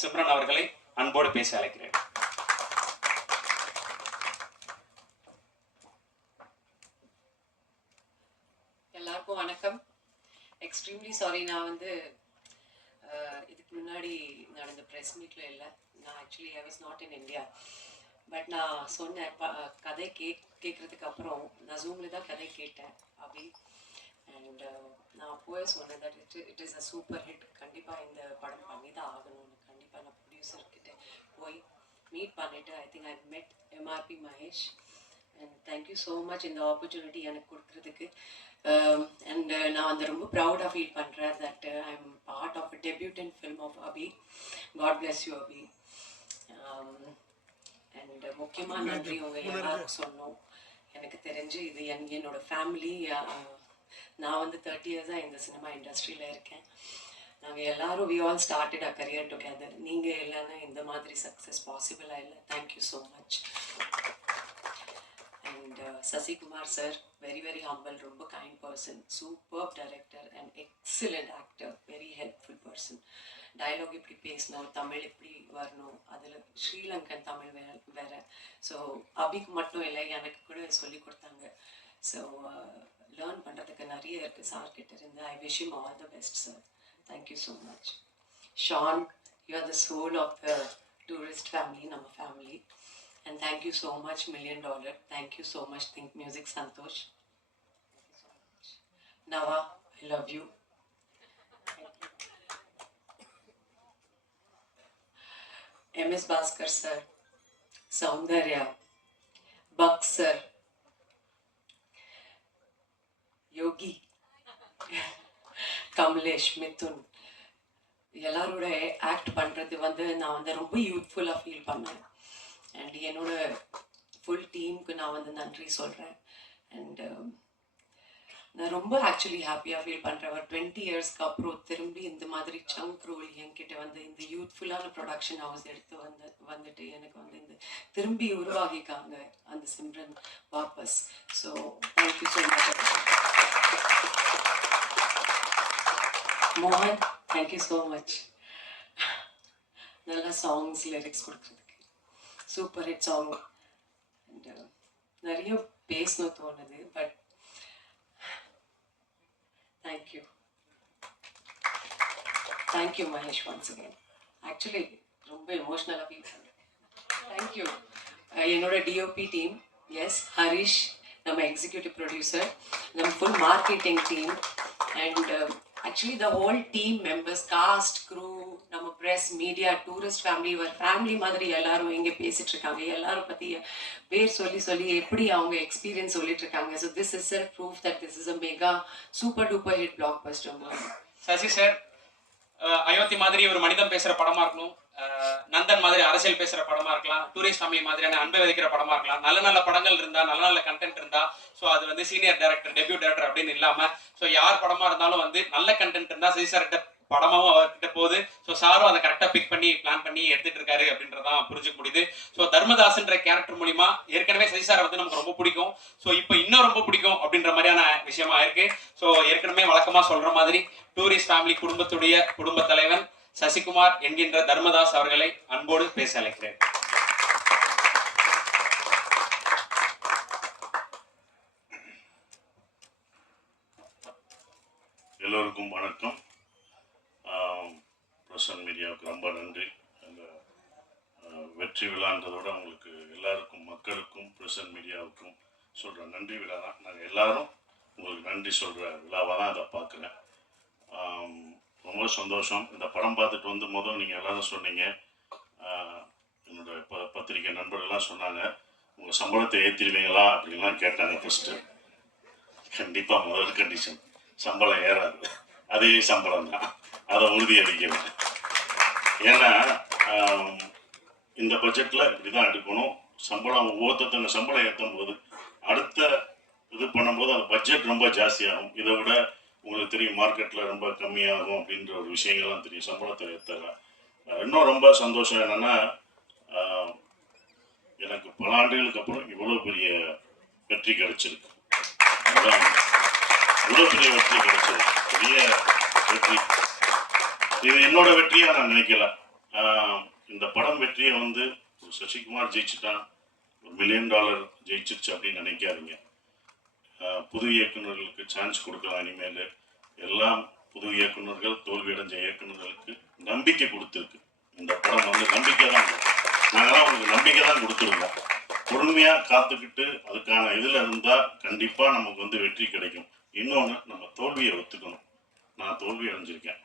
சிம்ரன் அவர்களை அன்போடு பேச அழைக்கிறேன். எல்லாருக்கும் வணக்கம். எக்ஸ்ட்ரீம்லி சாரி, நான் வந்து இதுக்கு முன்னாடி நடந்த ப்ரெஸ் மீட்டில் இல்லை. நான் actually I was not in India. But நான் சொன்னேன், கதை கேட்குறதுக்கு அப்புறம் நான் ஜூமில் தான் கதை கேட்டேன் அபி. அண்ட் நான் அப்போவே சொன்னேன் that it is a super hit, கண்டிப்பாக இந்த படம் பண்ணி தான் ஆகணும்னு. கண்டிப்பாக நான் ப்ரொடியூசர்கிட்ட போய் மீட் பண்ணிவிட்டு ஐ think I met MRP Mahesh. And thank you so much இந்த ஆப்பர்ச்சுனிட்டி எனக்கு கொடுக்குறதுக்கு. அண்ட் நான் வந்து ரொம்ப ப்ரௌடாக ஃபீல் பண்ணுறேன் that I am part of a debutant film of Abhi. God bless you Abhi. And முக்கியமாக நன்றி உங்கள் எல்லாருக்கும் சொன்னோம். எனக்கு தெரிஞ்சு இது என்னோட ஃபேமிலி. நான் வந்து 30 இயர்ஸாக இந்த சினிமா இண்டஸ்ட்ரியில் இருக்கேன். நாங்கள் எல்லாரும் we all started a career together. நீங்கள் இல்லைன்னா இந்த மாதிரி சக்ஸஸ் பாசிபிளாக இல்லை. Thank you so much. And Sasikumar sir, very very humble, ரொம்ப kind person, super director and excellent actor, very helpful person. Dialogue எப்படி பேசணும், தமிழ் எப்படி வரணும், அதில் ஸ்ரீலங்கன் தமிழ் வேற. ஸோ அபிக்கு மட்டும் இல்லை, எனக்கு கூட சொல்லி கொடுத்தாங்க. ஸோ லேர்ன் பண்ணுறதுக்கு நிறைய இருக்குது சார்கிட்ட இருந்து. I wish you all the best sir. Thank you so much. Sean, you are the soul of the Tourist Family, நம்ம family. And thank you so much, $1 million. Thank you so much, Think Music Santosh. Thank you so much. Nava, I love you. MS Bhaskar sir, Soundarya, Buck sir, Yogi, Kamlesh, Mithun. எல்லாரோட act பண்ணுறது வந்து நான் வந்து ரொம்ப யூத்ஃபுல்லாக feel பண்ணேன். And என்னோட full டீமுக்கு நான் வந்து நன்றி சொல்கிறேன். அண்ட் நான் ரொம்ப ஆக்சுவலி ஹாப்பியாக ஃபீல் பண்ணுறேன். ஒரு 20 இயர்ஸ்க்கு அப்புறம் திரும்பி இந்த மாதிரி சங்க் ரோல் என்கிட்ட வந்து இந்த யூத்ஃபுல்லான ப்ரொடக்ஷன் ஹவுஸ் எடுத்து வந்துட்டு எனக்கு வந்து இந்த திரும்பி உருவாகிக்காங்க அந்த சிம்ரன் வாபஸ். So thank you so much. மோகன், தேங்க்யூ ஸோ மச். நல்லா சாங்ஸ் லிரிக்ஸ் கொடுக்குறதுக்கு, சூப்பர் ஹிட் சாங். அண்ட் நிறைய பேசணும் தோணுது, but thank you. Thank you Mahesh once again. Actually ரொம்ப எமோஷ்னலாக ஃபீல் பண்ணுறேன். தேங்க்யூ என்னோட டிஓபி டீம். எஸ், ஹரிஷ் நம்ம எக்ஸிக்யூட்டிவ் ப்ரொடியூசர், நம்ம full marketing team. And actually the whole team members, cast, crew, நம்ம press, media, tourist family, ஒரு ஃபேமிலி மாதிரி எல்லாரும் இங்கே பேசிட்டு இருக்காங்க. எல்லாரும் பற்றி பேர் சொல்லி எப்படி அவங்க எக்ஸ்பீரியன்ஸ் சொல்லிட்டு இருக்காங்க. So this is self proof that this is a mega super duper hit blockbuster. Sasi sir, Ayothi மாதிரி ஒரு மனிதன் பேசுகிற படமாக இருக்கணும், நந்தன் மாதிரி அரசியல் பேசுகிற படமாக இருக்கலாம், டூரிஸ்ட் ஃபேமிலி மாதிரியான அன்பை விதைக்கிற படமாக இருக்கலாம். நல்ல நல்ல படங்கள் இருந்தால், நல்ல நல்ல கண்டென்ட் இருந்தால், ஸோ அது வந்து சீனியர் டைரக்டர், டெபியூ டைரக்டர் அப்படின்னு இல்லாமல், ஸோ யார் படமாக இருந்தாலும் வந்து நல்ல கண்டென்ட் இருந்தால் சசி சார்கிட்ட படமாகவும் அவர்கிட்ட போகுது. ஸோ சாரும் அதை கரெக்டாக பிக் பண்ணி பிளான் பண்ணி எடுத்துகிட்டு இருக்காரு அப்படின்றதான் புரிஞ்சுக்க முடியுது. ஸோ தர்மதாஸ்ன்ற கேரக்டர் மூலிமா ஏற்கனவே சசி சாரை வந்து நமக்கு ரொம்ப பிடிக்கும். ஸோ இப்போ இன்னும் ரொம்ப பிடிக்கும் அப்படின்ற மாதிரியான விஷயமா இருக்கு. ஸோ ஏற்கனவே வழக்கமாக சொல்கிற மாதிரி டூரிஸ்ட் ஃபேமிலி குடும்பத்துடைய குடும்ப தலைவன் சசிகுமார் என்கின்ற தர்மதாஸ் அவர்களை அன்போடு பேச அழைக்கிறேன். எல்லோருக்கும் வணக்கம். பிரசன் மீடியாவுக்கு ரொம்ப நன்றி. அந்த வெற்றி விழான்றதோட உங்களுக்கு எல்லாருக்கும், மக்களுக்கும், பிரசன் மீடியாவுக்கும் சொல்கிற நன்றி விழா தான். நாங்கள் எல்லாரும் உங்களுக்கு நன்றி சொல்கிற விழாவாக தான் அதை பார்க்குறேன். ரொம்ப சந்தோஷம். இந்த படம் பார்த்துட்டு வந்து முதல் நீங்கள் எல்லாரும் சொன்னீங்க, என்னோட பத்திரிகை நண்பர்கள்லாம் சொன்னாங்க, உங்கள் சம்பளத்தை ஏற்றிடுவீங்களா அப்படின்லாம் கேட்டாங்க. ஃபஸ்ட்டு கண்டிப்பாக முதல் கண்டிஷன் சம்பளம் ஏறாது, அதே சம்பளம் தான், அதை உறுதியளிக்கிறேன். ஏன்னா இந்த பட்ஜெட்டில் இப்படி தான் எடுக்கணும். சம்பளம் ஒவ்வொருத்தங்க சம்பளம் ஏற்றும் போது அடுத்த இது பண்ணும்போது அந்த பட்ஜெட் ரொம்ப ஜாஸ்தியாகும். இதை விட உங்களுக்கு தெரியும் மார்க்கெட்டில் ரொம்ப கம்மியாகும் அப்படின்ற ஒரு விஷயங்கள்லாம் தெரியும். சம்பளத்தை ஏற்றல. இன்னும் ரொம்ப சந்தோஷம் என்னென்னா, எனக்கு பல ஆண்டுகளுக்கு அப்புறம் இவ்வளோ பெரிய வெற்றி கிடைச்சிருக்கு. இவ்வளோ பெரிய வெற்றி கிடைச்சிருக்கு, பெரிய வெற்றி. இது என்னோட வெற்றியாக நான் நினைக்கல. இந்த படம் வெற்றியை வந்து ஒரு சசிகுமார் ஜெயிச்சுட்டான், ஒரு $1 மில்லியன் ஜெயிச்சிருச்சு அப்படின்னு நினைக்காதீங்க. புது இயக்குநர்களுக்கு சான்ஸ் கொடுக்கலாம். இனிமேல் எல்லாம் புது இயக்குநர்கள், தோல்வியடைஞ்ச இயக்குநர்களுக்கு நம்பிக்கை கொடுத்துருக்கு. இந்த படம் வந்து நம்பிக்கை தான். நாங்களாம் உங்களுக்கு நம்பிக்கை தான் கொடுத்துருக்கோம். பொறுமையாக காத்துக்கிட்டு அதுக்கான இதில் இருந்தால் கண்டிப்பாக நமக்கு வந்து வெற்றி கிடைக்கும். இன்னொன்று, நம்ம தோல்வியை ஒத்துக்கணும். நான் தோல்வி அடைஞ்சிருக்கேன்.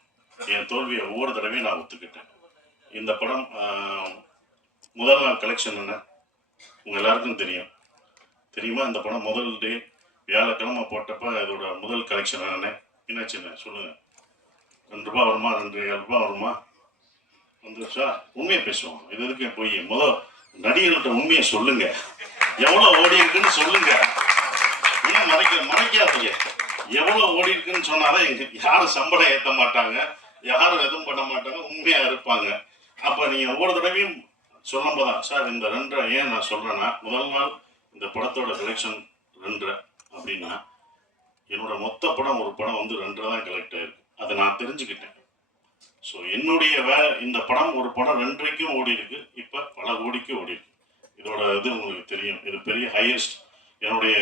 என் தோல்வியை ஒவ்வொரு தடவையும் நான் ஒத்துக்கிட்டேன். இந்த படம் முதல் நாள் கலெக்ஷன் என்ன உங்கள் எல்லாருக்கும் தெரியுமா? இந்த படம் முதல் டே வியாழக்கிழமை போட்டப்ப இதோட முதல் கலெக்ஷன் என்னாச்சுன்னு சொல்லுங்கள். ₹2 வருமா, ₹2,500 வருமா? வந்துருச்சா? உண்மையை பேசுவோம். இது எதுக்கு போய் நடிகர்கள்ட்ட உண்மையை சொல்லுங்க. எவ்வளோ ஓடி இருக்குன்னு சொல்லுங்க. இன்னும் மறைக்காதீங்க. எவ்வளோ ஓடி இருக்குன்னு சொன்னாதான் யாரும் சம்பளம் ஏற்ற மாட்டாங்க, யாரும் எதுவும் பண்ண மாட்டாங்க, உண்மையாக இருப்பாங்க. அப்போ நீங்கள் ஒவ்வொரு தடவையும் சொல்லும் போதான் சார் இந்த 2 ஏன் நான் சொல்கிறேன்னா, முதல் நாள் இந்த படத்தோட கலெக்ஷன் 2 அப்படின்னா என்னோட மொத்த படம் ஒரு படம் வந்து 2 தான் கலெக்ட் ஆயிருக்கு. அதை நான் தெரிஞ்சுக்கிட்டேன். ஸோ என்னுடைய இந்த படம் ஒரு படம் 2க்கும் ஓடி இருக்கு, இப்போ பல கோடிக்கு ஓடி இருக்கு. இதோட இது உங்களுக்கு தெரியும். இது பெரிய என்னுடைய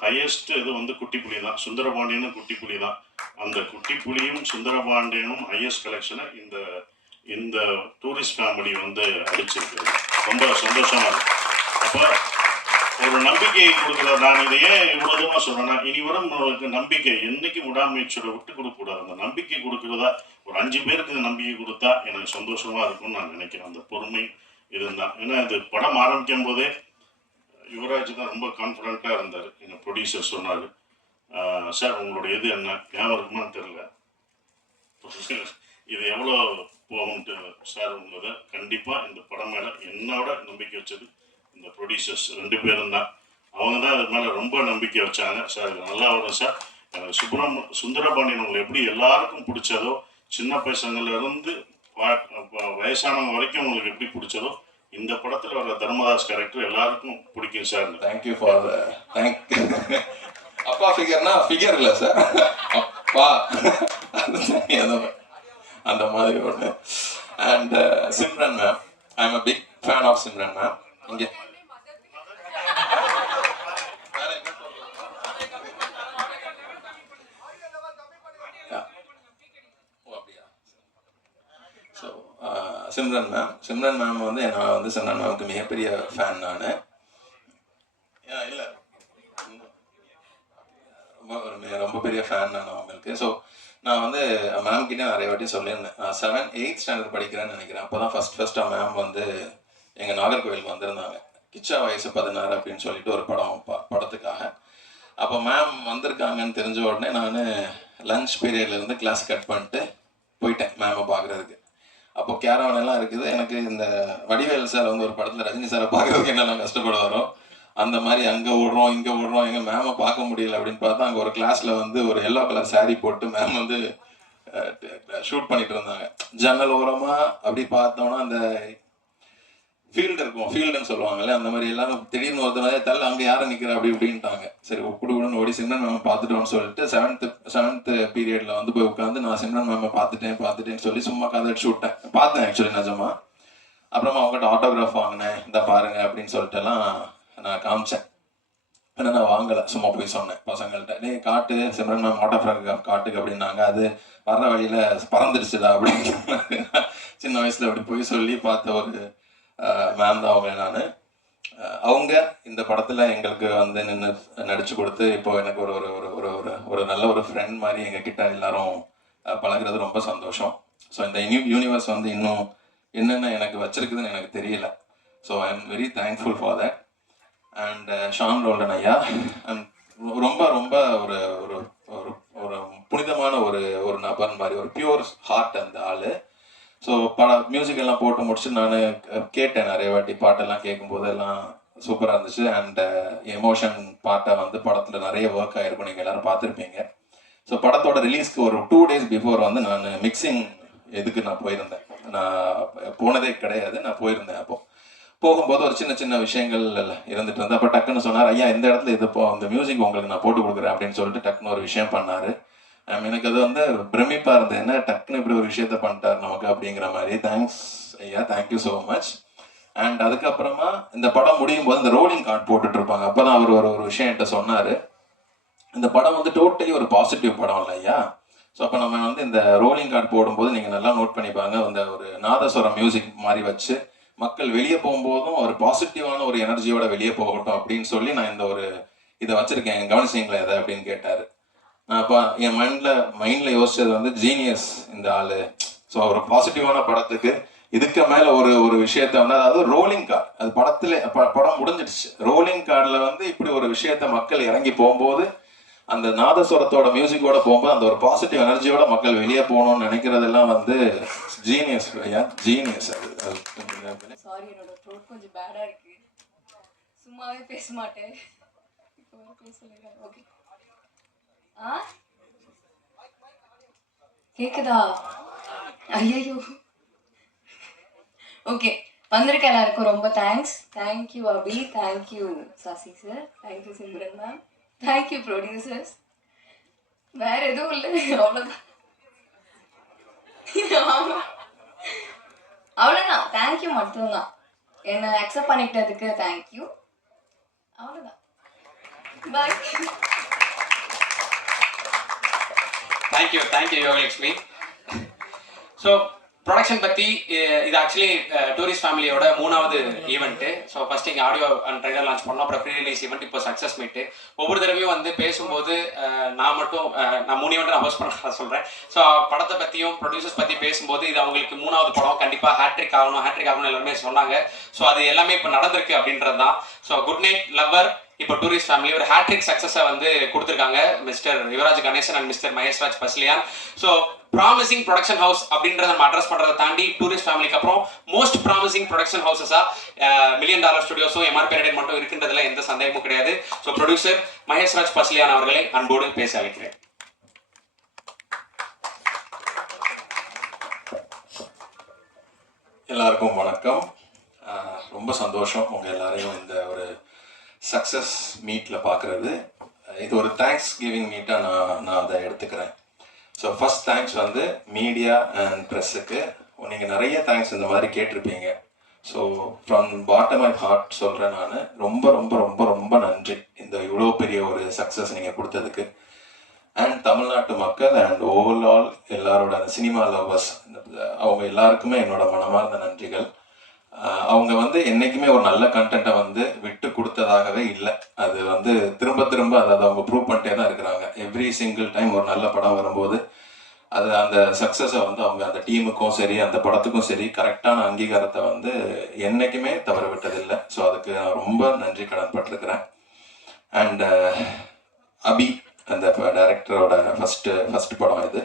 ஹையஸ்ட் இது வந்து குட்டிப்புலி தான். சுந்தரபாண்டியனும் குட்டிப்புலி தான். அந்த குட்டிப்புலியும் சுந்தரபாண்டியனும் ஹையஸ்ட் கலெக்ஷனை இந்த டூரிஸ்ட் ஃபேமிலி வந்து அடிச்சிருக்கு. ரொம்ப சந்தோஷமா இருக்கு. அப்போ ஒரு நம்பிக்கையை கொடுக்குற, நான் இதை ஏன் இவ்வளோ தூரமாக சொல்கிறேன்னா, இனி வரும் நம்மளுக்கு நம்பிக்கை என்னைக்கு விடாமுயற்சியோட விட்டு கொடுக்கக்கூடாது. அந்த நம்பிக்கை கொடுக்குறதா ஒரு 5 பேருக்கு இந்த நம்பிக்கை கொடுத்தா எனக்கு சந்தோஷமாக இருக்கும்னு நான் நினைக்கிறேன். அந்த பொறுமை இதுதான். ஏன்னா இது படம் ஆரம்பிக்கும் போதே யுவராஜ் தான் ரொம்ப கான்ஃபிடண்ட்டாக இருந்தார். எங்கள் ப்ரொடியூசர் சொன்னார், சார் உங்களுடைய இது என்ன ஞாபகம் இருக்குமான்னு தெரில, இது எவ்வளோ போகும்ட்டு. சார் உங்களதை கண்டிப்பாக இந்த படம் மேலே என்னோட நம்பிக்கை வச்சது இந்த ப்ரொடியூசர்ஸ் 2 பேரும் தான். அவங்க தான் அது மேலே ரொம்ப நம்பிக்கை வச்சாங்க. சார் இது நல்லா வரும் சார். எனக்கு சுந்தரபாண்டியன் உங்களுக்கு எப்படி எல்லாருக்கும் பிடிச்சதோ, சின்ன பசங்கள்லேருந்து வயசானவங்க வரைக்கும் உங்களுக்கு எப்படி பிடிச்சதோ, இந்த படத்தில் வர தர்மதாஸ் கேரக்டர் எல்லாருக்கும் பிடிக்கும் சார். Thank you for thank you. அப்பா ஃபிகர்னா ஃபிகர் இல்லை சார், அப்பா அந்த மாதிரி ஒன்று. And Simran ma'am, I am a big fan of Simran ma'am. இங்கே சிம்ரன் மேம் வந்து நான் வந்து சிம்ரன் மேமுக்கு மிகப்பெரிய ஃபேன். நான் இல்லை ரொம்ப பெரிய ஃபேன் நான் அவங்களுக்கு. ஸோ நான் வந்து மேம் கிட்டே நிறைய வாட்டி சொல்லியிருந்தேன். நான் 7th 8th ஸ்டாண்டர்ட் படிக்கிறேன்னு நினைக்கிறேன். அப்போ தான் ஃபஸ்ட்டாக மேம் வந்து எங்கள் நாகர்கோவிலுக்கு வந்திருந்தாங்க. கிச்சா வயசு 16 அப்படின்னு சொல்லிட்டு ஒரு படத்துக்காக. அப்போ மேம் வந்திருக்காங்கன்னு தெரிஞ்ச உடனே நான் லஞ்ச் பீரியட்லேருந்து கிளாஸ் கட் பண்ணிட்டு போயிட்டேன் மேமை பார்க்குறதுக்கு. அப்போ கேரவன் எல்லாம் இருக்குது. எனக்கு இந்த வடிவேல் சார் வந்து ஒரு படத்தில் ரஜினி சாரை பார்க்கறதுக்கு என்னெல்லாம் கஷ்டப்படுவாரோ அந்த மாதிரி அங்கே ஓடுறோம் இங்கே ஓடுறோம், எங்கள் மேமை பார்க்க முடியல அப்படின்னு பார்த்தா அங்கே ஒரு கிளாஸில் வந்து ஒரு எல்லோ கலர் சாரீ போட்டு மேம் வந்து ஷூட் பண்ணிட்டு இருந்தாங்க. ஜன்னல் ஓரமாக அப்படி பார்த்தோன்னா அந்த ஃபீல்டு இருக்கும், ஃபீல்டுன்னு சொல்லுவாங்கல்ல, அந்த மாதிரி எல்லாரும் திடீர்னு ஒருத்தர் தள்ள அங்கே யாரும் நிற்கிற அப்படி இப்படின்ட்டாங்க. சரி குடுன்னு ஓடி சிம்ரன் மேமை பார்த்துட்டோன்னு சொல்லிட்டு 7th பீரியடில் வந்து போய் உட்காந்து நான் சிம்ரன் மேமை பார்த்துட்டேன்னு சொல்லி சும்மா கதை அடிச்சு விட்டேன். பார்த்தேன் ஆக்சுவலி நிஜமா. அப்புறமா அவங்ககிட்ட ஆட்டோகிராஃப் வாங்கினேன், இந்த பாருங்க அப்படின்னு சொல்லிட்டுலாம் நான் காமிச்சேன். ஏன்னா நான் வாங்கலை, சும்மா போய் சொன்னேன் பசங்கள்கிட்ட, டே காட்டு சிம்ரன் மேம் ஆட்டோகிராஃப் காட்டுக்கு அப்படின்னாங்க. அது வர்ற வழியில் பறந்துடுச்சுடா அப்படின்னு சின்ன வயசில் அப்படி போய் சொல்லி பார்த்த ஒரு மேம் தான் அவங்க. அவங்க இந்த படத்தில் எங்களுக்கு வந்து நின்று நடிச்சு கொடுத்து இப்போ எனக்கு ஒரு ஒரு ஒரு ஒரு ஒரு நல்ல ஒரு ஃப்ரெண்ட் மாதிரி எங்ககிட்ட எல்லாரும் பழகிறது ரொம்ப சந்தோஷம். ஸோ இந்த யூனிவர்ஸ் வந்து இன்னும் என்னென்ன எனக்கு வச்சிருக்குதுன்னு எனக்கு தெரியல. So I am very thankful for that. And Sean Roldan ஐயா ரொம்ப ரொம்ப ஒரு ஒரு ஒரு புனிதமான ஒரு நபர் மாதிரி, ஒரு பியூர் ஹார்ட் அந்த ஆள். ஸோ மியூசிக் எல்லாம் போட்டு முடிச்சு நான் கேட்டேன் நிறைய வாட்டி. பாட்டெல்லாம் கேட்கும்போது எல்லாம் சூப்பராக இருந்துச்சு. அண்ட் எமோஷன் பாட்டை வந்து படத்தில் நிறைய ஒர்க் ஆகிருக்கும், நீங்கள் எல்லோரும் பார்த்துருப்பீங்க. ஸோ படத்தோட ரிலீஸ்க்கு ஒரு 2 days பிஃபோர் வந்து நான் மிக்சிங் இதுக்கு நான் போயிருந்தேன். நான் போனதே கிடையாது, நான் போயிருந்தேன். அப்போது போகும்போது ஒரு சின்ன சின்ன விஷயங்கள் இருந்துட்டு இருந்தேன். அப்போ டக்குன்னு சொன்னார், ஐயா இந்த இடத்துல இது இந்த மியூசிக் உங்களுக்கு நான் போட்டு கொடுக்குறேன் அப்படின்னு சொல்லிட்டு டக்குன்னு ஒரு விஷயம் பண்ணார். எனக்கு அது வந்து பிரமிப்பாக இருந்தது, என்ன டக்குன்னு இப்படி ஒரு விஷயத்த பண்ணிட்டார் நமக்கு அப்படிங்கிற மாதிரி. தேங்க்ஸ் ஐயா, தேங்க்யூ ஸோ மச். அண்ட் அதுக்கப்புறமா இந்த படம் முடியும் போது இந்த ரோலிங் கார்டு போட்டுட்டு இருப்பாங்க. அப்பதான் அவர் ஒரு விஷயம் என்கிட்ட சொன்னாரு. இந்த படம் வந்து டோட்டலி ஒரு பாசிட்டிவ் படம் இல்லை ஐயா. ஸோ அப்போ நம்ம வந்து இந்த ரோலிங் கார்டு போடும்போது நீங்கள் நல்லா நோட் பண்ணிப்பாங்க, இந்த ஒரு நாதஸ்வரம் மியூசிக் மாதிரி வச்சு மக்கள் வெளியே போகும்போதும் ஒரு பாசிட்டிவான ஒரு எனர்ஜியோட வெளியே போகட்டும் அப்படின்னு சொல்லி நான் இந்த ஒரு இதை வச்சிருக்கேன், கவனிச்சிங்களா இதை அப்படின்னு கேட்டார். நான் அப்போ என் மைண்டில் யோசிச்சது வந்து ஜீனியஸ் இந்த ஆள். ஸோ ஒரு பாசிட்டிவான படத்துக்கு இதுக்கு மேலே ஒரு விஷயத்த வந்து, அதாவது ரோலிங் கார்டு, அது படம் முடிஞ்சிடுச்சு, ரோலிங் கார்டில் வந்து இப்படி ஒரு விஷயத்த மக்கள் இறங்கி போகும்போது அந்த நாதஸ்வரத்தோட மியூசிக்கோட போகும்போது அந்த ஒரு பாசிட்டிவ் எனர்ஜியோட மக்கள் வெளியே போகணும்னு நினைக்கிறதெல்லாம் வந்து ஜீனியஸ் ஐயா, ஜீனியஸ். சாரி, என்னோட த்ரோட் கொஞ்சம் பேடா இருக்கு, சும்மாவே பேச மாட்டேன். இப்போ பேச சொல்லிடுறேன். ஓகே, கேக்குதா? ஐயோ, ஓகே. வந்திருக்க எல்லாருக்கும் ரொம்ப thanks. Thank you Abhi, thank you Sasi sir, thank you Simran ma'am, thank you producers. வேற எதுவும் இல்லை, அவ்வளோதான். அவ்வளோதான், தேங்க்யூ மட்டும்தான். என்னை அக்செப்ட் பண்ணிக்கிட்டதுக்கு தேங்க்யூ, அவ்வளோதான். பாய். தேங்க்யூ யோகலட்சுமி. ஸோ ப்ரொடக்ஷன் பற்றி இது ஆக்சுவலி டூரிஸ்ட் ஃபேமிலியோட 3வது ஈவெண்ட்டு. ஸோ ஃபர்ஸ்ட் இங்கே ஆடியோ அண்ட் ட்ரைலர் லான்ச் பண்ணோம், அப்புறம் ப்ரீ ரிலீஸ் ஈவெண்ட், இப்போ சக்ஸஸ் மீட்டு. ஒவ்வொரு தடவையும் வந்து பேசும்போது நான் 3 ஈவெண்ட் நான் ஹோஸ்ட் பண்ண சொல்கிறேன். ஸோ படத்தை பற்றியும் ப்ரொடியூசர்ஸ் பற்றி பேசும்போது இது அவங்களுக்கு 3வது படம், கண்டிப்பாக ஹேட்ரிக் ஆகணும்னு எல்லாருமே சொன்னாங்க. ஸோ அது எல்லாமே இப்போ நடந்திருக்கு அப்படின்றது தான். ஸோ குட் நைட் லவ்வர் இப்போ டூரிஸ்ட் ஃபேமிலி ஒரு ஹேட்ரிக் சக்ஸஸை வந்து கொடுத்துருக்காங்க, mister Yuvaraj Ganesan and mister Maheshraj Pasilian. So promising production house அப்படின்றத நம்ம அட்ரஸ் பண்ணுறதை தாண்டி டூரிஸ்ட் ஃபேமிலிக்கு அப்புறம் மோஸ்ட் ப்ராமிசிங் ப்ரொடக்ஷன் ஹவுசஸாக $1 மில்லியன் ஸ்டுடியோஸும் எம்ஆர்பி என்டர்டைன்மெண்ட் மட்டும் இருக்கின்றதுல எந்த சந்தேகமும் கிடையாது. ஸோ ப்ரொடியூசர் மகேஷ்ராஜ் பஸ்லியான் அவர்களை அன்போடு பேச அழைக்கிறேன். எல்லாருக்கும் வணக்கம். ரொம்ப சந்தோஷம் உங்கள் எல்லாரையும் இந்த ஒரு சக்ஸஸ் மீட்டில் பார்க்குறது. இது ஒரு தேங்க்ஸ் கிவிங் மீட்டாக நான் அதை எடுத்துக்கிறேன். ஸோ ஃபஸ்ட் தேங்க்ஸ் வந்து மீடியா அண்ட் ப்ரெஸ்ஸுக்கு. நீங்கள் நிறைய தேங்க்ஸ் இந்த மாதிரி கேட்டிருப்பீங்க. So from bottom of heart சொல்கிறேன், நான் ரொம்ப ரொம்ப ரொம்ப ரொம்ப நன்றி இந்த இவ்வளோ பெரிய ஒரு சக்ஸஸ் நீங்கள் கொடுத்ததுக்கு. அண்ட் தமிழ்நாட்டு மக்கள் அண்ட் ஓவரால் எல்லாரோட அந்த சினிமா லவ்வர்ஸ், அவங்க எல்லாருக்குமே என்னோட மனமார்ந்த நன்றிகள். அவங்க வந்து என்றைக்குமே ஒரு நல்ல கண்டென்ட்டை வந்து விட்டு கொடுத்ததாகவே இல்லை. அது வந்து திரும்ப அதை அவங்க ப்ரூவ் பண்ணிட்டே தான் இருக்கிறாங்க. எவ்ரி சிங்கிள் டைம் ஒரு நல்ல படம் வரும்போது அது அந்த சக்ஸஸை வந்து அவங்க அந்த டீமுக்கும் சரி அந்த படத்துக்கும் சரி கரெக்டான அங்கீகாரத்தை வந்து என்றைக்குமே தவற விட்டதில்லை. ஸோ அதுக்கு நான் ரொம்ப நன்றி கடன்பட்டிருக்கிறேன். அண்ட் அபி அந்த டைரக்டரோட ஃபஸ்ட்டு படம் இது.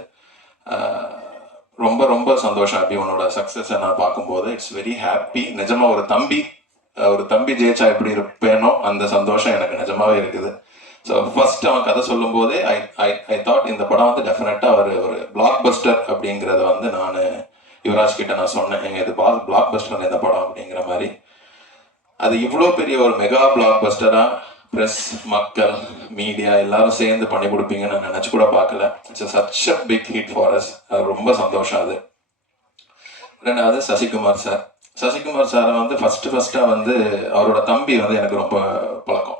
ரொம்ப ரொம்ப சந்தோஷம் அபி, உன்னோட சக்ஸஸை நான் பார்க்கும்போது இட்ஸ் வெரி ஹாப்பி. நிஜமாக ஒரு தம்பி ஜெயிச்சா எப்படி இருப்பேனோ அந்த சந்தோஷம் எனக்கு நிஜமாவே இருக்குது. ஸோ ஃபர்ஸ்ட் அவன் கதை சொல்லும் போதே ஐ தாட் இந்த படம் வந்து டெஃபினட்டாக ஒரு பிளாக் பஸ்டர் அப்படிங்கிறத வந்து நான் யுவராஜ் கிட்ட நான் சொன்னேன், எங்கள் இது பிளாக் பஸ்டர் இந்த படம் அப்படிங்கிற மாதிரி. அது இவ்வளோ பெரிய ஒரு மெகா பிளாக் பஸ்டராக ப்ரெஸ், மக்கள், மீடியா எல்லாரும் சேர்ந்து பண்ணி கொடுப்பீங்கன்னு நான் நினச்சி கூட பார்க்கல. It's such a big hit for us. அது ரொம்ப சந்தோஷம். அது ரெண்டாவது சசிகுமார் சாரை வந்து ஃபஸ்ட்டாக வந்து அவரோட தம்பி வந்து எனக்கு ரொம்ப பழக்கம்.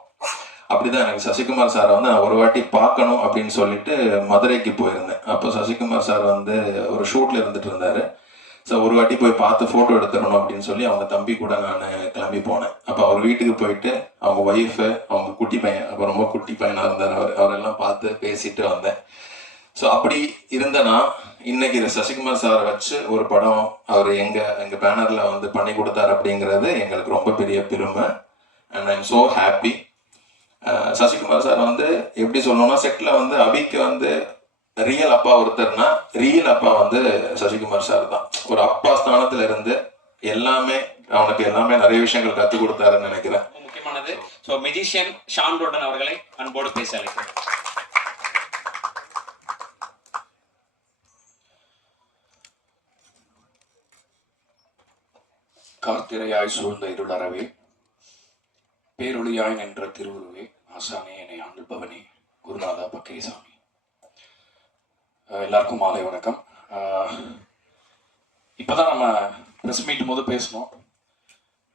அப்படிதான் எனக்கு சசிகுமார் சாரை வந்து நான் ஒரு வாட்டி பார்க்கணும் அப்படின்னு சொல்லிட்டு மதுரைக்கு போயிருந்தேன். அப்போ சசிகுமார் சார் வந்து ஒரு ஷூட்டில் இருந்துட்டு இருந்தார். ஸோ ஒரு வாட்டி போய் பார்த்து ஃபோட்டோ எடுத்துடணும் அப்படின்னு சொல்லி அவங்க தம்பி கூட நான் கிளம்பி போனேன். அப்போ அவர் வீட்டுக்கு போயிட்டு அவங்க ஒய்ஃபு, அவங்க குட்டி பையன், அப்போ ரொம்ப குட்டி பையனாக இருந்தார் அவரெல்லாம் பார்த்து பேசிட்டு வந்தேன். ஸோ அப்படி இருந்தேன்னா இன்னைக்கு சசிகுமார் சாரை வச்சு ஒரு படம் அவர் எங்கள் பேனரில் வந்து பண்ணி கொடுத்தாரு அப்படிங்கிறது எங்களுக்கு ரொம்ப பெரிய பெருமை. And I am so happy. Sasikumar sir வந்து எப்படி சொல்லணும்னா, செட்டில் வந்து அபிக்கு வந்து ரியல் அப்பா ஒருத்தர்னா ரியல் அப்பா வந்து சசிகுமார் சார் தான். ஒரு அப்பா ஸ்தானத்துல இருந்து அவனுக்கு எல்லாமே நிறைய விஷயங்கள் கற்றுக் கொடுத்தாருன்னு நினைக்கிறேன். முக்கியமானது. ஸோ மெஜிஷியன் ஷான் ரோடன் அவர்களை அன்போடு பேச அழைக்கிறேன். கார்த்திரையாய் சூழ்ந்த இருளறவே, பேரொழியாய் நின்ற திருவுருவே, ஆசானே என்னை ஆண்டுபவனே, குருநாதா பக்கேசாமி. எல்லாருக்கும் மாலை வணக்கம். இப்போதான் நம்ம ப்ரெஸ் மீட்டும் போது பேசணும்.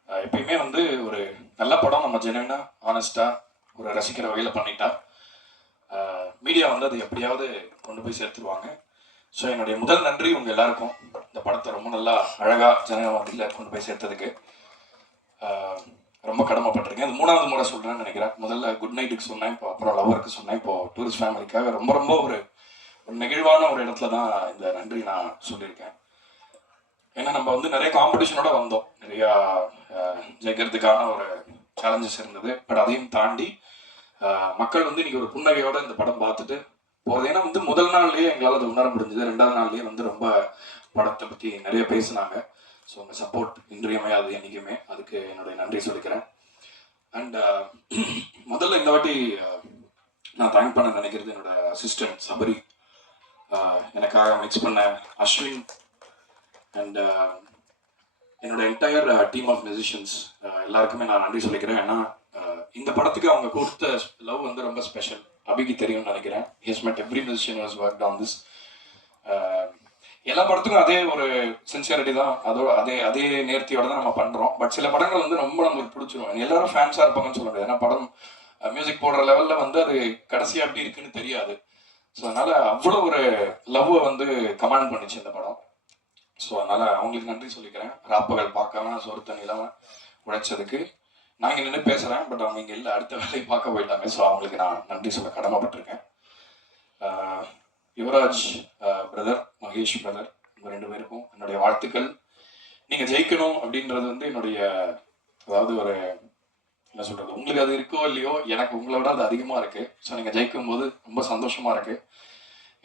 எப்பயுமே வந்து ஒரு நல்ல படம் நம்ம ஜெனுவினாக ஆனஸ்டாக ஒரு ரசிக்கிற வகையில் பண்ணிட்டா மீடியா வந்து அது எப்படியாவது கொண்டு போய் சேர்த்துருவாங்க. ஸோ என்னுடைய முதல் நன்றி உங்கள் எல்லாருக்கும் இந்த படத்தை ரொம்ப நல்லா அழகாக ஜனங்க மத்தியில் கொண்டு போய் சேர்த்ததுக்கு ரொம்ப கடமைப்பட்டிருக்கேன். அது 3வது முறை சொல்கிறேன்னு நினைக்கிறேன். முதல்ல குட் நைட்டுக்கு சொன்னேன், இப்போ அப்புறம் லவருக்கு சொன்னேன், இப்போது டூரிஸ்ட் ஃபேமிலிக்காக ரொம்ப ரொம்ப ஒரு நெகிழ்வான ஒரு இடத்துல தான் இந்த நன்றி நான் சொல்லியிருக்கேன். ஏன்னா நம்ம வந்து நிறைய காம்படிஷனோட வந்தோம், நிறையா ஜெயிக்கிறதுக்கான ஒரு சேலஞ்சஸ் இருந்தது. பட் அதையும் தாண்டி மக்கள் வந்து இன்னைக்கு ஒரு புன்னகையோட இந்த படம் பார்த்துட்டு போகிறது. ஏன்னா வந்து முதல் நாள்லேயே எங்களால் அது உணர முடிஞ்சது. 2வது நாள்லேயே வந்து ரொம்ப படத்தை பற்றி நிறைய பேசினாங்க. ஸோ உங்கள் சப்போர்ட் இன்றியமையாது என்றைக்குமே, அதுக்கு என்னுடைய நன்றி சொல்லிக்கிறேன். அண்ட் முதல்ல இந்த வாட்டி நான் தேங்க் பண்ண நினைக்கிறது என்னோட அசிஸ்டன்ட் சபரி, எனக்காக மிக்ஸ் பண்ண அஸ்வின் அண்ட் என்னோட என்டையர் டீம் ஆஃப் மியூசிஷியன்ஸ் எல்லாருக்குமே நான் நன்றி சொல்லிக்கிறேன். ஏன்னா இந்த படத்துக்கு அவங்க கொடுத்த லவ் வந்து ரொம்ப ஸ்பெஷல். அபிக்கு தெரியும்னு நினைக்கிறேன். ஹிஸ் மெட் every musician was worked on this. எல்லா படத்துக்கும் அதே ஒரு சின்சியரிட்டி தான், அதே நேர்த்தியோட தான் நம்ம பண்ணுறோம். பட் சில படங்கள் வந்து ரொம்ப நம்மளுக்கு பிடிச்சிரும். எல்லாரும் ஃபேன்ஸாக இருப்பாங்கன்னு சொல்ல முடியாது. ஏன்னா படம் மியூசிக் போடுற லெவலில் வந்து அது கடைசியாக எப்படி இருக்குன்னு தெரியாது. ஸோ அதனால் அவ்வளோ ஒரு லவ்வை வந்து கமாண்ட் பண்ணிச்சு இந்த படம். ஸோ அதனால் அவங்களுக்கு நன்றி சொல்லிக்கிறேன். ராப்பகல் பார்க்காம சோறு தண்ணி இல்லாமல் உழைச்சதுக்கு. நான் இங்கே நின்று பேசுகிறேன், பட் அவங்க இங்கே இல்லை, அடுத்த வேலையை பார்க்க போயிட்டாங்க. ஸோ அவங்களுக்கு நான் நன்றி சொல்ல கடமைப்பட்டிருக்கேன். யுவராஜ் பிரதர், மகேஷ் பிரதர், உங்கள் 2 பேருக்கும் என்னுடைய வாழ்த்துக்கள். நீங்கள் ஜெயிக்கணும் அப்படின்றது வந்து என்னுடைய, அதாவது ஒரு என்ன சொல்கிறது, உங்களுக்கு அது இருக்கோ இல்லையோ, எனக்கு உங்களை விட அது அதிகமாக இருக்குது. ஸோ நீங்கள் ஜெயிக்கும் போது ரொம்ப சந்தோஷமாக இருக்குது.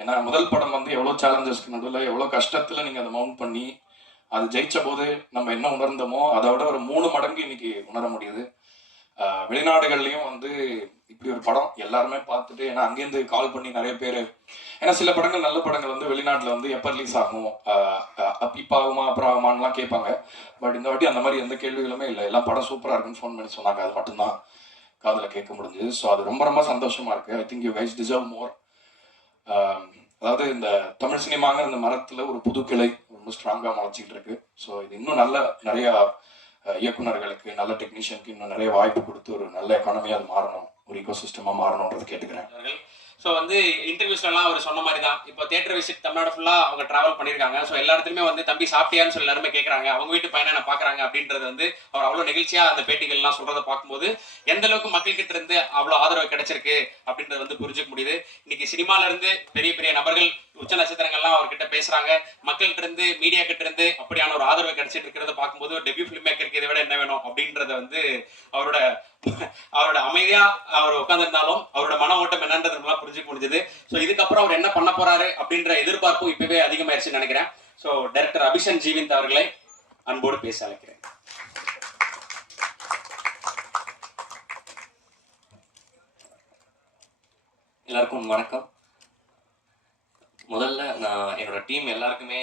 ஏன்னா முதல் படம் வந்து எவ்வளோ சேலஞ்சஸ்க்கு நடுவில் எவ்வளோ கஷ்டத்தில் நீங்கள் அதை மவுண்ட் பண்ணி அது ஜெயிச்ச போது நம்ம என்ன உணர்ந்தோமோ அதை விட ஒரு 3 மடங்கு இன்னைக்கு உணர முடியுது. வெளிநாடுகள்லையும் வந்து இப்படி ஒரு படம் எல்லாருமே பார்த்துட்டு, ஏன்னா அங்கேருந்து கால் பண்ணி நிறைய பேர், ஏன்னா சில படங்கள் நல்ல படங்கள் வந்து வெளிநாட்டில் வந்து எப்போ ரிலீஸ் ஆகும், இப்போ ஆகுமா அப்புறம் ஆகுமான்லாம் கேட்பாங்க. பட் இந்த வாட்டி அந்த மாதிரி எந்த கேள்விகளுமே இல்லை. எல்லாம் படம் சூப்பராக இருக்குன்னு ஃபோன் பண்ணி சொன்னாங்க. அது மட்டும்தான் காதில் கேட்க முடிஞ்சுது. ஸோ அது ரொம்ப ரொம்ப சந்தோஷமாக இருக்குது. I think you guys deserve மோர். அதாவது இந்த தமிழ் சினிமாங்கிற இந்த மரத்தில் ஒரு புது கிளை ரொம்ப ஸ்ட்ராங்காக முளைச்சிக்கிட்டு இருக்கு. ஸோ இது இன்னும் நிறையா இயக்குநர்களுக்கு, நல்ல டெக்னீஷியனுக்கு இன்னும் நிறைய வாய்ப்பு கொடுத்து ஒரு நல்ல எக்கானமியாக அது மாறணும், ஒரு ஈகோ சிஸ்டமாக மாறணுன்றது கேட்டுக்கிறேன். ஸோ வந்து இன்டர்வியூஸ்லாம் அவர் சொன்ன மாதிரி தான், இப்போ தியேட்டர் விசிட் தமிழ்நாடு ஃபுல்லாக அவங்க ட்ராவல் பண்ணியிருக்காங்க. ஸோ எல்லா இடத்துலையுமே வந்து தம்பி சாப்பிட்டியான்னு சொல்லி எல்லாருமே கேட்குறாங்க, அவங்க வீட்டு பையனை என்ன பார்க்குறாங்க அப்படின்றது வந்து அவர் அவ்வளோ நெகிழ்ச்சியாக அந்த பேட்டிகள்லாம் சொல்கிறத பார்க்கும்போது எந்த அளவுக்கு மக்கள்கிட்ட இருந்து அவ்வளோ ஆதரவு கிடைச்சிருக்கு அப்படின்றது வந்து புரிஞ்சுக்க முடியுது. இன்னைக்கு சினிமாலேருந்து பெரிய பெரிய நபர்கள், உச்ச நட்சத்திரங்கள்லாம் அவர்கிட்ட பேசுகிறாங்க. மக்கள்கிட்ட இருந்து, மீடியா கிட்ட இருந்து அப்படியான ஒரு ஆதரவு கிடைச்சிட்டு இருக்கிறத பார்க்கும்போது ஒரு டெபியூ ஃபிலிம் மேக்கருக்கு இதை விட என்ன வேணும் அப்படின்றத வந்து அவரோட அமைதியா அவர் உட்காந்துருந்தாலும் அவரோட மன ஓட்டம் என்னன்றதுலாம் புரிஞ்சுக்க முடிஞ்சது. ஸோ இதுக்கப்புறம் அவர் என்ன பண்ண போறாரு அப்படின்ற எதிர்பார்ப்பும் இப்பவே அதிகமாயிருச்சுன்னு நினைக்கிறேன். ஸோ டைரக்டர் அபிஷன் ஜீவிந்த் அவர்களை அன்போடு பேச அழைக்கிறேன். எல்லாருக்கும் வணக்கம். முதல்ல நான் என்னோட டீம் எல்லாருக்குமே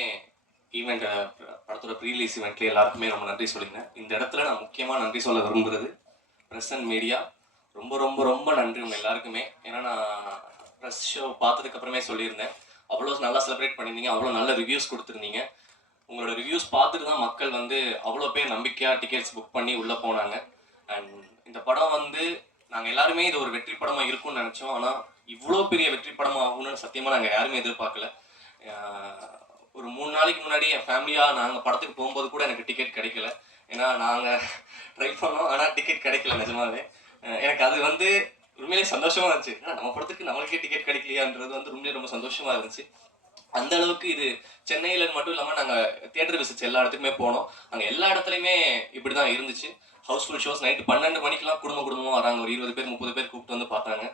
ஈவெண்ட் படத்தோட ப்ரீலீஸ் ஈவெண்ட்லேயே எல்லாருக்குமே ரொம்ப நன்றி சொல்லிக்கிறேன். இந்த இடத்துல நான் முக்கியமாக நன்றி சொல்ல விரும்புகிறது ப்ரெஸ் அண்ட் மீடியா. ரொம்ப ரொம்ப ரொம்ப நன்றி உங்கள் எல்லாருக்குமே. ஏன்னா நான் ப்ரெஸ் ஷோ பார்த்ததுக்கப்புறமே சொல்லியிருந்தேன், அவ்வளோ நல்லா செலிப்ரேட் பண்ணியிருந்தீங்க, அவ்வளோ நல்ல ரிவ்யூஸ் கொடுத்துருந்தீங்க. உங்களோட ரிவ்யூஸ் பார்த்துட்டு தான் மக்கள் வந்து அவ்வளோ பேர் நம்பிக்கையாக டிக்கெட்ஸ் புக் பண்ணி உள்ளே போனாங்க. அண்ட் இந்த படம் வந்து நாங்கள் எல்லாருமே இது ஒரு வெற்றி படமாக இருக்கும்னு நினச்சோம். ஆனால் இவ்வளோ பெரிய வெற்றி படமாக ஆகும்னு சத்தியமாக நாங்கள் யாருமே எதிர்பார்க்கல. ஒரு 3 நாளைக்கு முன்னாடி என் ஃபேமிலியாக நாங்கள் படத்துக்கு போகும்போது கூட எனக்கு டிக்கெட் கிடைக்கல. ஏன்னா நாங்கள் ட்ரை பண்ணோம், ஆனால் டிக்கெட் கிடைக்கல. நிஜமாவே எனக்கு அது வந்து உண்மையிலே சந்தோஷமாக இருந்துச்சு. நம்ம படத்துக்கு நம்மளுக்கே டிக்கெட் கிடைக்கலையான்றது வந்து உண்மையிலே ரொம்ப சந்தோஷமாக இருந்துச்சு. அந்த அளவுக்கு இது சென்னையில் மட்டும் இல்லாமல் நாங்கள் தியேட்டர் விசிட்ஸ் எல்லா இடத்துக்குமே போனோம். அங்கே எல்லா இடத்துலையுமே இப்படி தான் இருந்துச்சு. Housefull shows. நைட்டு 12 மணிக்கெலாம் குடும்பமாக வராங்க. ஒரு 20 பேர் 30 பேர் கூப்பிட்டு வந்து பார்த்தாங்க.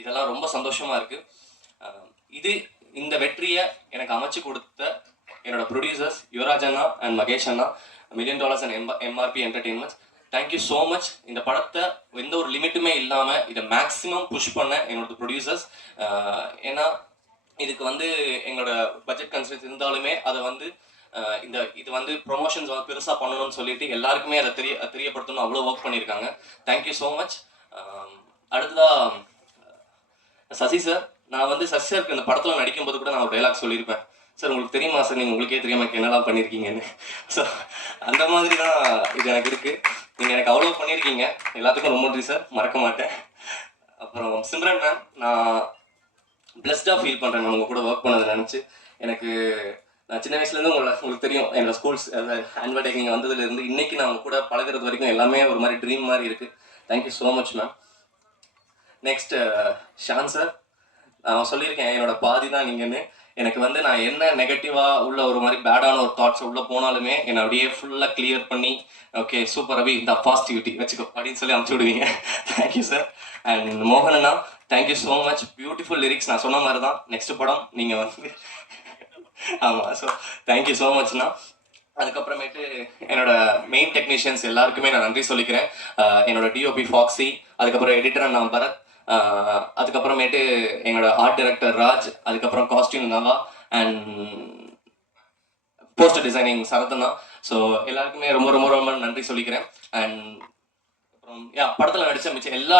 இதெல்லாம் ரொம்ப சந்தோஷமாக இருக்குது. இந்த வெற்றியை எனக்கு அமைச்சு கொடுத்த என்னோட ப்ரொடியூசர்ஸ் யுவராஜ் அண்ணா அண்ட் மகேஷ் அண்ணா, $1 million and MRP entertainments, thank you so much. இந்த படத்தை எந்த ஒரு லிமிட்டுமே இல்லாமல் இதை மேக்ஸிமம் புஷ் பண்ண என்னோட ப்ரொடியூசர்ஸ். ஏன்னா இதுக்கு வந்து எங்களோட பட்ஜெட் கன்ஸ்ட்ரெயின்ஸ் இருந்தாலுமே அதை வந்து இது வந்து ப்ரொமோஷன்ஸ் வந்து பெருசாக பண்ணணும்னு சொல்லிட்டு எல்லாருக்குமே அதை தெரியப்படுத்தணும் அவ்வளோ ஒர்க் பண்ணியிருக்காங்க. Thank you so much. அடுத்ததாக சசி சார். நான் வந்து சசி சாருக்கு இந்த படத்தில் நடிக்கும்போது கூட நான் ஒரு டைலாக் சொல்லியிருப்பேன். சார் உங்களுக்கு தெரியுமா சார், நீங்கள் உங்களுக்கே தெரியாம என்னெல்லாம் பண்ணியிருக்கீங்கன்னு. ஸோ அந்த மாதிரி தான் இது எனக்கு இருக்குது. நீங்கள் எனக்கு அவ்வளோ பண்ணியிருக்கீங்க, எல்லாத்துக்கும் ரொம்ப நன்றி சார், மறக்க மாட்டேன். அப்புறம் சிம்ரன் மேம், நான் பிளஸ்டாக ஃபீல் பண்ணுறேன் உங்கள் கூட ஒர்க் பண்ணதை நினச்சி. எனக்கு நான் சின்ன வயசுலேருந்து உங்களுக்கு தெரியும், என்னோட ஸ்கூல்ஸ் அட்வர்டைசிங் வந்ததுலேருந்து இன்னைக்கு நான் உங்க கூட பழகிறது வரைக்கும் எல்லாமே ஒரு மாதிரி ட்ரீம் மாதிரி இருக்குது. Thank you so much ma'am. Next Sean sir, நான் சொல்லியிருக்கேன் என்னோட பாதி தான் நீங்கன்னு. எனக்கு வந்து நான் என்ன நெகட்டிவாக உள்ள ஒரு மாதிரி பேடான ஒரு தாட்ஸ் உள்ளே போனாலுமே என்னை அப்படியே ஃபுல்லாக கிளியர் பண்ணி ஓகே சூப்பர் ரவி இந்த பாசிட்டிவிட்டி வச்சுக்கோ அப்படின்னு சொல்லி அனுப்பிச்சி விடுவீங்க. Thank you sir. அண்ட் மோகனண்ணா, thank you so much. Beautiful lyrics. நான் சொன்ன மாதிரி தான் நெக்ஸ்ட் படம் நீங்கள் வந்து ஆமாம். ஸோ தேங்க்யூ ஸோ மச்ண்ணா. அதுக்கப்புறமேட்டு என்னோட மெயின் டெக்னீஷியன்ஸ் எல்லாருக்குமே நான் நன்றி சொல்லிக்கிறேன். என்னோட டிஓபி ஃபாக்ஸி, அதுக்கப்புறம் எடிட்டர் அண்ணா பரத், அதுக்கப்புறமேட்டு எங்களோட ஆர்ட் டைரக்டர் ராஜ், அதுக்கப்புறம் costume Nava and poster designing சரத்தனா. ஸோ எல்லாருக்குமே ரொம்ப ரொம்ப ரொம்ப நன்றி சொல்லிக்கிறேன். அண்ட் அப்புறம் படத்தில் நடித்த மிச்சம் எல்லா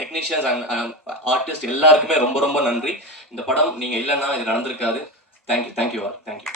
டெக்னீஷியன்ஸ் அண்ட் ஆர்டிஸ்ட் எல்லாருக்குமே ரொம்ப ரொம்ப நன்றி. இந்த படம் நீங்கள் இல்லைன்னா இது நடந்திருக்காது. Thank you all. தேங்க்யூ.